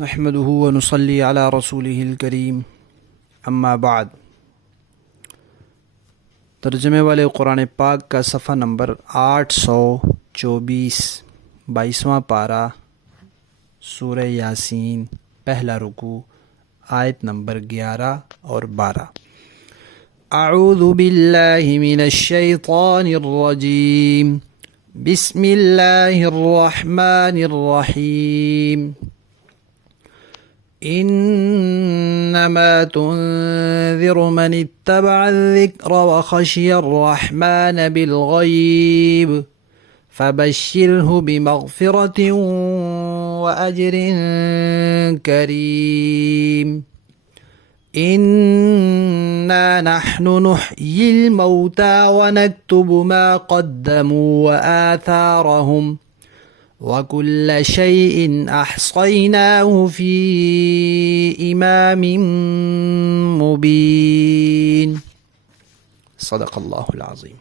نحمده ونصلي على رسوله الكريم اما بعد۔ ترجمے والے قرآن پاک کا صفحہ نمبر 824، 22واں پارہ، سورہ یاسین، پہلا رکوع، آیت نمبر 11 اور 12۔ اعوذ باللہ من الشیطان الرجیم، بسم اللہ الرحمن الرحیم۔ انما تنذر من اتبع الذکر وخشی الرحمن بالغیب فبشرہ بمغفرۃ واجر کریم۔ انا نحن نحیی الموتى ونکتب ما قدموا وآثارهم وَكُلَّ شَيْءٍ أَحْصَيْنَاهُ فِي إِمَامٍ مُبِينٍ۔ صدق اللہ العظیم۔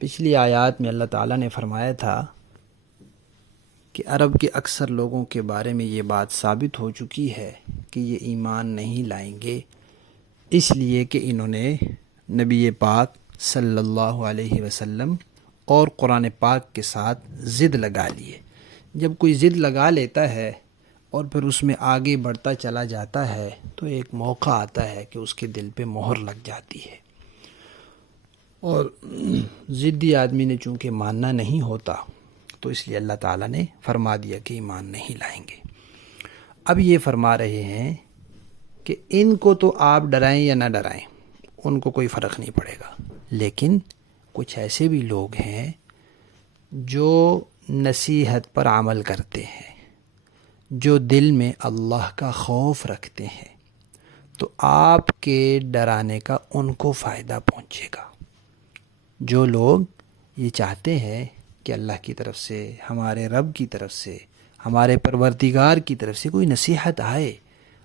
پچھلی آیات میں اللہ تعالیٰ نے فرمایا تھا کہ عرب کے اکثر لوگوں کے بارے میں یہ بات ثابت ہو چکی ہے کہ یہ ایمان نہیں لائیں گے، اس لیے کہ انہوں نے نبی پاک صلی اللہ علیہ وسلم اور قرآن پاک کے ساتھ ضد لگا لیے۔ جب کوئی ضد لگا لیتا ہے اور پھر اس میں آگے بڑھتا چلا جاتا ہے تو ایک موقع آتا ہے کہ اس کے دل پہ مہر لگ جاتی ہے، اور ضدی آدمی نے چونکہ ماننا نہیں ہوتا تو اس لیے اللہ تعالیٰ نے فرما دیا کہ ایمان نہیں لائیں گے۔ اب یہ فرما رہے ہیں کہ ان کو تو آپ ڈرائیں یا نہ ڈرائیں، ان کو کوئی فرق نہیں پڑے گا، لیکن کچھ ایسے بھی لوگ ہیں جو نصیحت پر عمل کرتے ہیں، جو دل میں اللہ کا خوف رکھتے ہیں، تو آپ کے ڈرانے کا ان کو فائدہ پہنچے گا۔ جو لوگ یہ چاہتے ہیں کہ اللہ کی طرف سے، ہمارے رب کی طرف سے، ہمارے پروردگار کی طرف سے کوئی نصیحت آئے،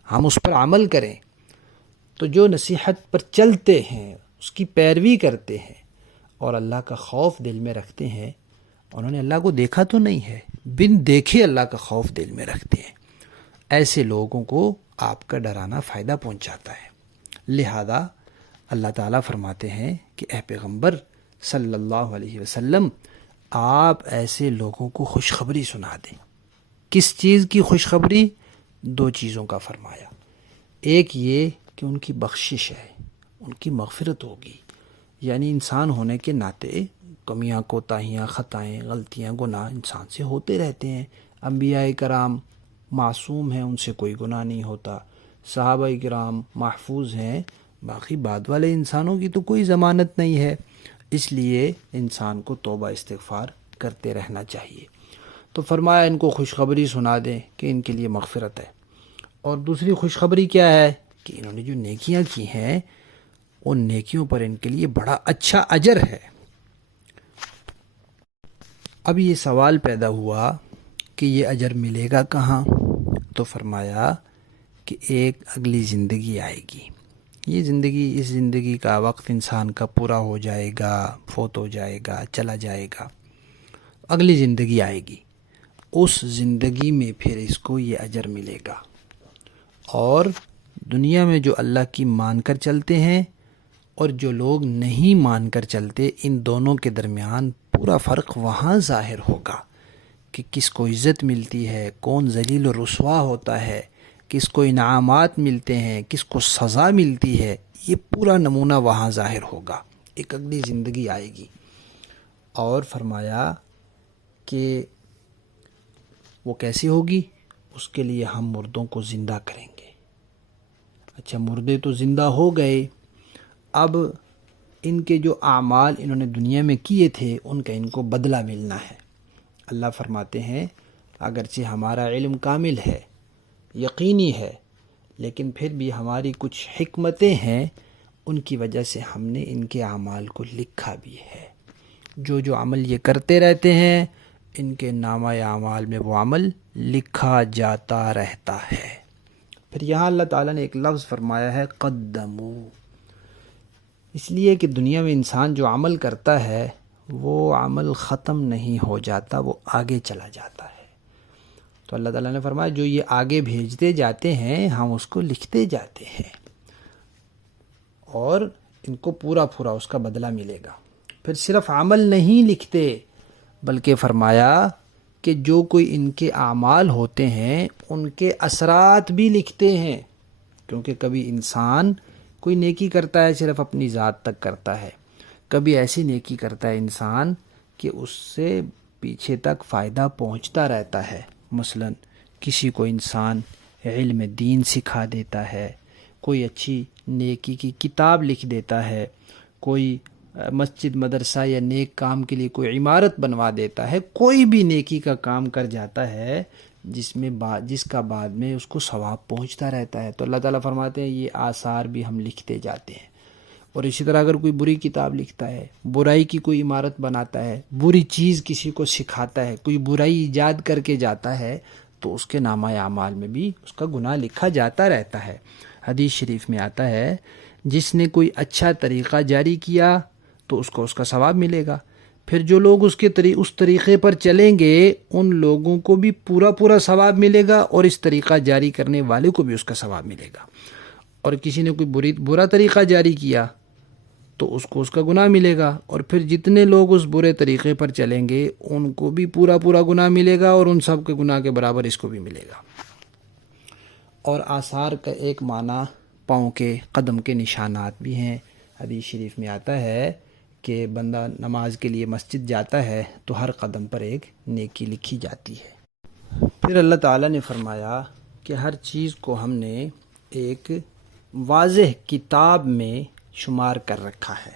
ہم اس پر عمل کریں، تو جو نصیحت پر چلتے ہیں، اس کی پیروی کرتے ہیں اور اللہ کا خوف دل میں رکھتے ہیں، انہوں نے اللہ کو دیکھا تو نہیں ہے، بن دیکھے اللہ کا خوف دل میں رکھتے ہیں، ایسے لوگوں کو آپ کا ڈرانا فائدہ پہنچاتا ہے۔ لہذا اللہ تعالیٰ فرماتے ہیں کہ اے پیغمبر صلی اللہ علیہ وسلم، آپ ایسے لوگوں کو خوشخبری سنا دیں۔ کس چیز کی خوشخبری؟ دو چیزوں کا فرمایا۔ ایک یہ کہ ان کی بخشش ہے، ان کی مغفرت ہوگی، یعنی انسان ہونے کے ناطے کمیاں، کوتاہیاں، خطائیں، غلطیاں، گناہ انسان سے ہوتے رہتے ہیں۔ انبیاء کرام معصوم ہیں، ان سے کوئی گناہ نہیں ہوتا، صحابہ کرام محفوظ ہیں، باقی بعد والے انسانوں کی تو کوئی ضمانت نہیں ہے، اس لیے انسان کو توبہ استغفار کرتے رہنا چاہیے۔ تو فرمایا ان کو خوشخبری سنا دیں کہ ان کے لیے مغفرت ہے، اور دوسری خوشخبری کیا ہے کہ انہوں نے جو نیکیاں کی ہیں ان نیکیوں پر ان کے لیے بڑا اچھا اجر ہے۔ اب یہ سوال پیدا ہوا کہ یہ اجر ملے گا کہاں؟ تو فرمایا کہ ایک اگلی زندگی آئے گی، یہ زندگی، اس زندگی کا وقت انسان کا پورا ہو جائے گا، فوت ہو جائے گا، چلا جائے گا، اگلی زندگی آئے گی، اس زندگی میں پھر اس کو یہ اجر ملے گا۔ اور دنیا میں جو اللہ کی مان کر چلتے ہیں اور جو لوگ نہیں مان کر چلتے، ان دونوں کے درمیان پورا فرق وہاں ظاہر ہوگا کہ کس کو عزت ملتی ہے، کون ذلیل و رسوا ہوتا ہے، کس کو انعامات ملتے ہیں، کس کو سزا ملتی ہے، یہ پورا نمونہ وہاں ظاہر ہوگا۔ ایک اگلی زندگی آئے گی، اور فرمایا کہ وہ کیسی ہوگی؟ اس کے لیے ہم مردوں کو زندہ کریں گے۔ اچھا، مردے تو زندہ ہو گئے، اب ان کے جو اعمال انہوں نے دنیا میں کیے تھے ان کا ان کو بدلہ ملنا ہے۔ اللہ فرماتے ہیں اگرچہ ہمارا علم کامل ہے، یقینی ہے، لیکن پھر بھی ہماری کچھ حکمتیں ہیں، ان کی وجہ سے ہم نے ان کے اعمال کو لکھا بھی ہے۔ جو جو عمل یہ کرتے رہتے ہیں ان کے نامہ اعمال میں وہ عمل لکھا جاتا رہتا ہے۔ پھر یہاں اللہ تعالیٰ نے ایک لفظ فرمایا ہے قدموا، اس لیے کہ دنیا میں انسان جو عمل کرتا ہے وہ عمل ختم نہیں ہو جاتا، وہ آگے چلا جاتا ہے۔ تو اللہ تعالیٰ نے فرمایا جو یہ آگے بھیجتے جاتے ہیں ہم اس کو لکھتے جاتے ہیں اور ان کو پورا پورا اس کا بدلہ ملے گا۔ پھر صرف عمل نہیں لکھتے بلکہ فرمایا کہ جو کوئی ان کے اعمال ہوتے ہیں ان کے اثرات بھی لکھتے ہیں، کیونکہ کبھی انسان کوئی نیکی کرتا ہے صرف اپنی ذات تک کرتا ہے، کبھی ایسی نیکی کرتا ہے انسان کہ اس سے پیچھے تک فائدہ پہنچتا رہتا ہے۔ مثلا کسی کو انسان علم دین سکھا دیتا ہے، کوئی اچھی نیکی کی کتاب لکھ دیتا ہے، کوئی مسجد مدرسہ یا نیک کام کے لیے کوئی عمارت بنوا دیتا ہے، کوئی بھی نیکی کا کام کر جاتا ہے جس کا بعد میں اس کو ثواب پہنچتا رہتا ہے۔ تو اللہ تعالیٰ فرماتے ہیں یہ آثار بھی ہم لکھتے جاتے ہیں۔ اور اسی طرح اگر کوئی بری کتاب لکھتا ہے، برائی کی کوئی عمارت بناتا ہے، بری چیز کسی کو سکھاتا ہے، کوئی برائی ایجاد کر کے جاتا ہے، تو اس کے نامہ اعمال میں بھی اس کا گناہ لکھا جاتا رہتا ہے۔ حدیث شریف میں آتا ہے جس نے کوئی اچھا طریقہ جاری کیا تو اس کو اس کا ثواب ملے گا، پھر جو لوگ اس طریقے پر چلیں گے ان لوگوں کو بھی پورا ثواب ملے گا اور اس طریقہ جاری کرنے والے کو بھی اس کا ثواب ملے گا۔ اور کسی نے کوئی برا طریقہ جاری کیا تو اس کو اس کا گناہ ملے گا، اور پھر جتنے لوگ اس برے طریقے پر چلیں گے ان کو بھی پورا گناہ ملے گا، اور ان سب کے گناہ کے برابر اس کو بھی ملے گا۔ اور آثار کا ایک معنی پاؤں کے قدم کے نشانات بھی ہیں۔ حدیث شریف میں آتا ہے کہ بندہ نماز کے لیے مسجد جاتا ہے تو ہر قدم پر ایک نیکی لکھی جاتی ہے۔ پھر اللہ تعالیٰ نے فرمایا کہ ہر چیز کو ہم نے ایک واضح کتاب میں شمار کر رکھا ہے،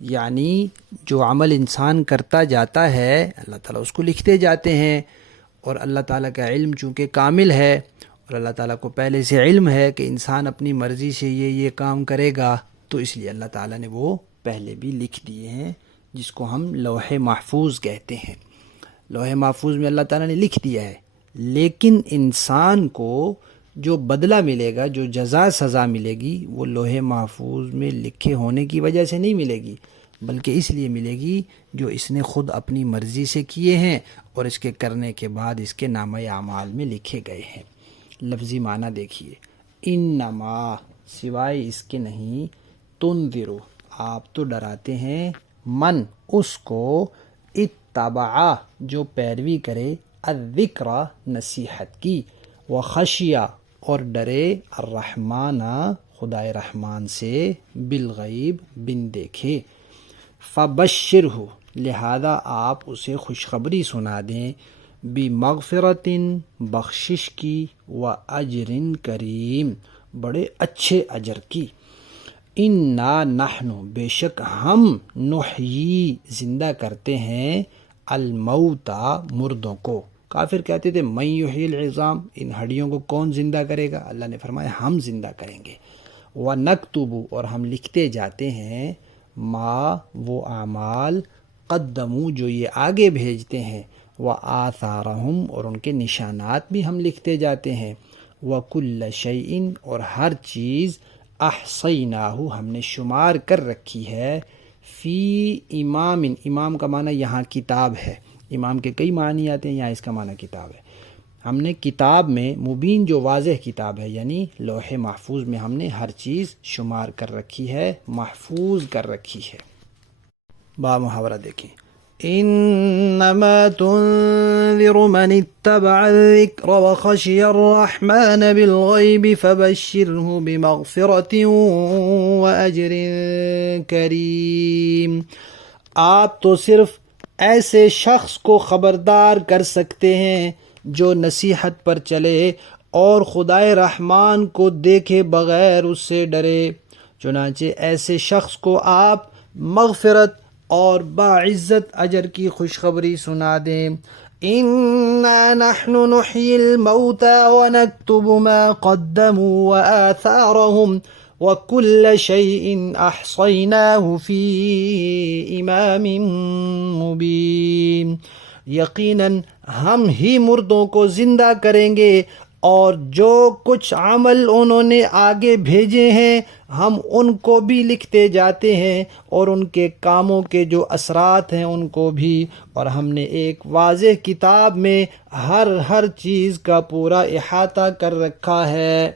یعنی جو عمل انسان کرتا جاتا ہے اللہ تعالیٰ اس کو لکھتے جاتے ہیں، اور اللہ تعالیٰ کا علم چونکہ کامل ہے اور اللہ تعالیٰ کو پہلے سے علم ہے کہ انسان اپنی مرضی سے یہ کام کرے گا، تو اس لیے اللہ تعالیٰ نے وہ پہلے بھی لکھ دیے ہیں، جس کو ہم لوح محفوظ کہتے ہیں۔ لوح محفوظ میں اللہ تعالیٰ نے لکھ دیا ہے، لیکن انسان کو جو بدلہ ملے گا، جو جزا سزا ملے گی، وہ لوح محفوظ میں لکھے ہونے کی وجہ سے نہیں ملے گی، بلکہ اس لیے ملے گی جو اس نے خود اپنی مرضی سے کیے ہیں اور اس کے کرنے کے بعد اس کے نامہ اعمال میں لکھے گئے ہیں۔ لفظی معنی دیکھیے، انما سوائے اس کے نہیں، تنذرو آپ تو ڈراتے ہیں، من اس کو، اتبع جو پیروی کرے، الذکر نصیحت کی، وخشیہ اور ڈرے، الرحمن خدائے رحمان سے، بالغیب بن دیکھے، فبشرہ لہذا آپ اسے خوشخبری سنا دیں، بمغفرت بخشش کی، واجر کریم بڑے اچھے اجر کی، انا نحن بے شک ہم، نحیی زندہ کرتے ہیں، الموتا مردوں کو۔ کافر کہتے تھے من یحیی العظام، ان ہڈیوں کو کون زندہ کرے گا؟ اللہ نے فرمایا ہم زندہ کریں گے۔ وَنَكْتُبُ اور ہم لکھتے جاتے ہیں، ما وہ اعمال، قدموا جو یہ آگے بھیجتے ہیں، وآثارہم اور ان کے نشانات بھی ہم لکھتے جاتے ہیں، وَكُلَّ شَيْءٍ اور ہر چیز، احصیناہ ہم نے شمار کر رکھی ہے، فی امام، امام کا معنی یہاں کتاب ہے، امام کے کئی معنی آتے ہیں، یہاں اس کا معنی کتاب ہے۔ ہم نے کتاب میں، مبین جو واضح کتاب ہے یعنی لوح محفوظ میں ہم نے ہر چیز شمار کر رکھی ہے، محفوظ کر رکھی ہے۔ با محاورہ دیکھیں، انما تنذر من اتبع الذکر وخشی الرحمن بالغیب فبشرہ بمغفرۃ واجر کریم۔ آپ تو صرف ایسے شخص کو خبردار کر سکتے ہیں جو نصیحت پر چلے اور خدائے رحمان کو دیکھے بغیر اس سے ڈرے، چنانچہ ایسے شخص کو آپ مغفرت اور باعزت اجر کی خوشخبری سنا دیں۔ اِنَّا نَحْنُ نُحْيِي الْمَوْتَى وَنَكْتُبُ مَا قَدَّمُوا وَآثَارَهُمْ وَكُلَّ شَيْءٍ أَحْصَيْنَاهُ فِي إِمَامٍ مُبِينٍ۔ یقیناً ہم ہی مردوں کو زندہ کریں گے اور جو کچھ عمل انہوں نے آگے بھیجے ہیں ہم ان کو بھی لکھتے جاتے ہیں، اور ان کے کاموں کے جو اثرات ہیں ان کو بھی، اور ہم نے ایک واضح کتاب میں ہر چیز کا پورا احاطہ کر رکھا ہے۔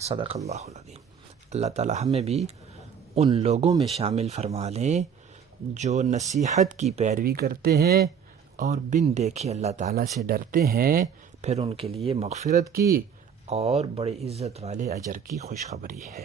صدق اللہ العظیم۔ اللہ تعالی ہمیں بھی ان لوگوں میں شامل فرما لیں جو نصیحت کی پیروی کرتے ہیں اور بن دیکھے اللہ تعالیٰ سے ڈرتے ہیں، پھر ان کے لیے مغفرت کی اور بڑے عزت والے اجر کی خوشخبری ہے۔